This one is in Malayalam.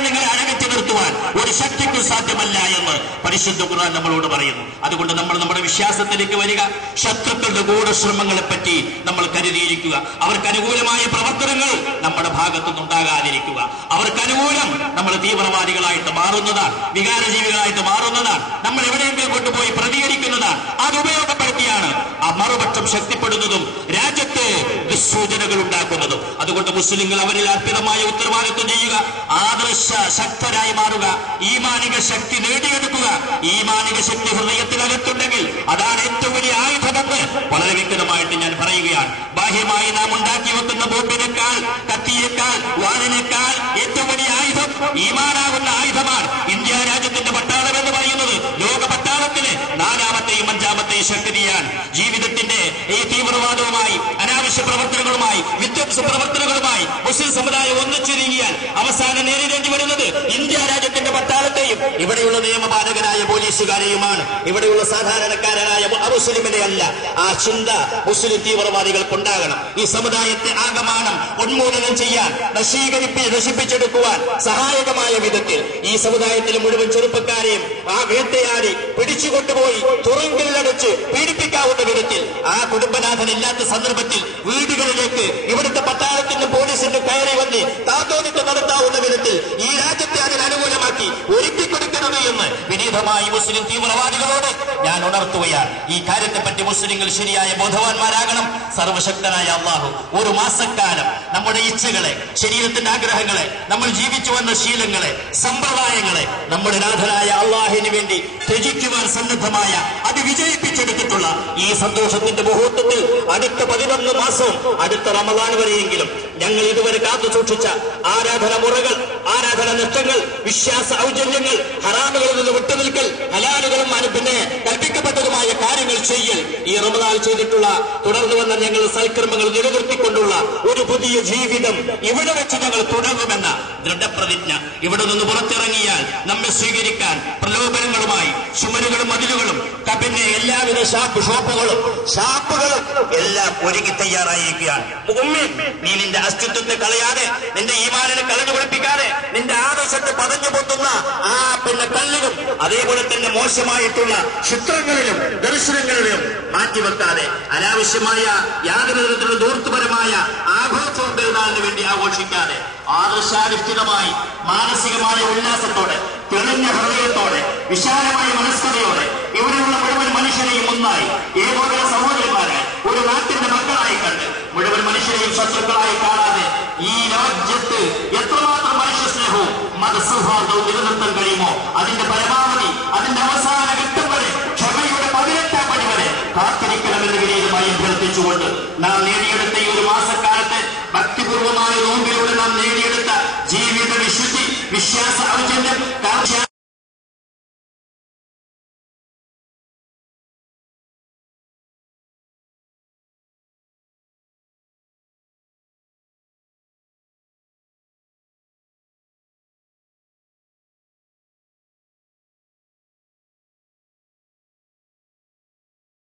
നിന്ന് നിങ്ങളെ അകറ്റി നിർത്തുവാൻ ഒരു ശക്തിക്കും സാധ്യമല്ല എന്ന് പരിശുദ്ധ ഖുർആൻ നമ്മളോട് പറയുന്നു. അതുകൊണ്ട് നമ്മൾ നമ്മുടെ വിശ്വാസത്തിലേക്ക് വരിക. ശത്രുക്കളുടെ ഗൂഢശ്രമങ്ങളെ പറ്റി നമ്മൾ കരുതിയിരിക്കുക. അവർക്ക് അനുകൂലമായ പ്രവർത്തനങ്ങൾ നമ്മുടെ ഭാഗത്തുനിന്നുണ്ടാകാതിരിക്കുക. അവർക്ക് അനുകൂലം നമ്മൾ തീവ്രവാദികളായിട്ട് മാറുന്നതാണ്, വികാരജീവികളായിട്ട് മാറുന്നതാണ്, നമ്മൾ എവിടെയെങ്കിലും കൊണ്ടുപോയി പ്രതികരിക്കുന്നതാണ്. അത് ഉപയോഗപ്പെടുത്തിയാണ് ആ മറുപക്ഷം ശക്തിപ്പെടുന്നതും രാജ്യത്ത് ദുസ്സൂചനകൾ ഉണ്ടാക്കുന്നതും. അതുകൊണ്ട് മുസ്ലിങ്ങൾ അവരിൽ അർപ്പിതമായ ഉത്തരവാദിത്വം ചെയ്യുക, ആദർശ ശക്തരായി മാറുക, ഈമാനിക ശക്തി നേടിയെടുക്കുക. ഈമാനിക ശക്തി ഹൃദയത്തിനകത്തുണ്ടെങ്കിൽ അതാണ് ഏറ്റവും വലിയ ആയുധമെന്ന് വളരെ വ്യക്തമായിട്ട് ഞാൻ പറയുകയാണ്. ബാഹ്യമായി നാം ഉണ്ടാക്കി വെക്കുന്ന ബോംബിനേക്കാൾ, കത്തിയേക്കാൾ, വാളിനേക്കാൾ ഏറ്റവും വലിയ ആയുധം ഈമാനാകുന്ന ആയുധമാണ്. ഇന്ത്യ രാജ്യത്തിന്റെ പട്ടാളം എന്ന് പറയുന്നത് ലോക പട്ടാളത്തിന് 4ാമത്തെയും 5ാമത്തെയും ശക്തിയാണ്. ജീവിതത്തിന്റെ ഈ തീവ്രവാദവുമായി, അനാവശ്യ പ്രവർത്തനങ്ങളുമായി, വിധ്വംസ പ്രവർത്തനങ്ങളുമായി മുസ്ലിം സമുദായം ഒന്നിച്ചിരിങ്ങിയാൽ അവസാനം നേരിടേണ്ടി വരുന്നത് ഇന്ത്യ രാജ്യത്തിന്റെ പട്ടാളത്തെയും ഇവിടെയുള്ള നിയമപാലകരായ പോലീസുകാരെയുമാണ്. ഇവിടെയുള്ള സാധാരണക്കാരനായ അമുസ്ലിമിനെ അല്ല. ആ ചിന്ത മുസ്ലിം തീവ്രവാദികൾക്കുണ്ടാകണം. ഈ സമുദായത്തെ ആകമാനം ഉന്മൂലനം ചെയ്യാൻ, നശിപ്പിച്ചെടുക്കുവാൻ സഹായകമായ വിധത്തിൽ ഈ സമുദായത്തിലെ മുഴുവൻ ചെറുപ്പക്കാരെയും ആ വേട്ടയാടി പിടിച്ചുകൊണ്ടുപോയി തുറങ്കിലടച്ച് പീഡിപ്പിക്കാവുന്ന വിധത്തിൽ ആ കുടുംബനാഥനില്ലാത്ത സന്ദർഭത്തിൽ വീടുകളിലേക്ക് ഇവിടുത്തെ പട്ടാളത്തിന്റെ പോലീസിന്റെ കയറി വന്ന് താക്കോലിട്ട് നടത്താവുന്ന വിധത്തിൽ ഈ രാജ്യത്തെ അതിന് അനുകൂലമാക്കി ഒരുക്കിക്കൊടുക്കരുത് എന്ന് വിനീതമായി മുസ്ലിം തീവ്രവാദികളോട് ഞാൻ ഉണർത്തുകയാണ്. ഈ കാര്യത്തെപ്പറ്റി മുസ്ലിങ്ങൾ ശരിയായ ബോധവാന്മാരാകണം. സർവശക്തനായ അല്ലാഹു ഒരു മാസക്കാലം നമ്മുടെ ഇച്ഛകളെ, ശരീരത്തിന്റെ ആഗ്രഹങ്ങളെ, നമ്മൾ ജീവിച്ചു വന്ന ശീലങ്ങളെ, സമ്പ്രദായങ്ങളെ നമ്മുടെ നാഥനായ അള്ളാഹിന് വേണ്ടി ത്യജിക്കുവാൻ സന്നദ്ധമായ അത് വിജയിപ്പിച്ചെടുത്തിട്ടുള്ള ഈ സന്തോഷത്തിന്റെ മുഹൂർത്തത്തിൽ അടുത്ത 11 മാസവും അടുത്ത റമദാൻ വരെയെങ്കിലും ഞങ്ങൾ ഇതുവരെ കാത്തു സൂക്ഷിച്ച ആരാധന മുറകൾ, ആരാധന നഷ്ടങ്ങൾ, വിശ്വാസ ഔചല്യങ്ങൾ, ഹറാമുകളിൽ നിന്ന് വിട്ടുനിൽക്കൽ, ഹലാലുകളും പിന്നെ കൽപ്പിക്കപ്പെട്ടതുമായ കാര്യങ്ങൾ ചെയ്യൽ, ഈ റമദാൻ ചെയ്തിട്ടുള്ള തുടർന്നു വന്ന ഞങ്ങൾ സൽക്കർമ്മങ്ങൾ നിലനിർത്തിക്കൊണ്ടുള്ള ഒരു പുതിയ ജീവിതം ഇവിടെ വെച്ച് ഞങ്ങൾ തുടങ്ങുമെന്ന ദൃഢപ്രതിജ്ഞ. ഇവിടെ നിന്ന് പുറത്തിറങ്ങിയാൽ നമ്മെ സ്വീകരിക്കാൻ പ്രലോഭനങ്ങളുമായി ചുമരുകളും മതിലുകളും പിന്നെ എല്ലാവിധ ഷാപ്പുകളും എല്ലാം ഒരുങ്ങി തയ്യാറായിരിക്കുകയാണ്. നീ നിന്റെ അസ്തിത്വത്തെ കളയാതെ, നിന്റെ ഈമാനിനെ കളഞ്ഞു പഠിപ്പിക്കാതെ, നിന്റെ ആദർശത്തെ പതഞ്ഞു പൊട്ടുന്ന ആ പിന്നെ കല്ലിലും അതേപോലെ തന്നെ മോശമായിട്ടുള്ള ചിത്രങ്ങളിലും ദർശനങ്ങളിലും മാറ്റിവെക്കാതെ, അനാവശ്യമായ യാതൊരു തരത്തിലുള്ള ദൂർത്തുപരമായ ആഘോഷവും പെരുന്നാളിന് വേണ്ടി ആഘോഷിക്കാതെ, ആദർശാധിഷ്ഠിതമായി മാനസികമായ ഉല്ലാസത്തോടെ, തെളിഞ്ഞ ഹൃദയത്തോടെ, വിശാലമായ മനസ്കതയോടെ ഇവിടെയുള്ള മുഴുവൻ മനുഷ്യരെയും ഒന്നായി ഏകോദര സഹോദരന്മാരായി ഒരു നാട്ടിന്റെ മക്കളായി കണ്ട് മുഴുവൻ മനുഷ്യരെയും ശത്രുക്കളായി കാണാതെ ഈ രാജ്യത്ത് എത്രമാത്രം മനുഷ്യ സ്നേഹവും മതസൗഹാർദ്ദവും നിലനിർത്താൻ കഴിയുമോ അതിന്റെ പരമാവധി, അതിന്റെ അവസാന ഘട്ടം വരെ, ക്ഷമയുടെ 18ാം പടി വരെ കാത്തിരിക്കണമെന്ന് വിനീതമായി അഭ്യർത്ഥിച്ചുകൊണ്ട് നാം നേടിയെടുത്ത ഈ ഒരു മാസക്കാലത്ത് ഭക്തിപൂർവമായ നോമ്പിലൂടെ നാം നേടിയെടുത്ത ജീവിത വിശുദ്ധി, വിശ്വാസ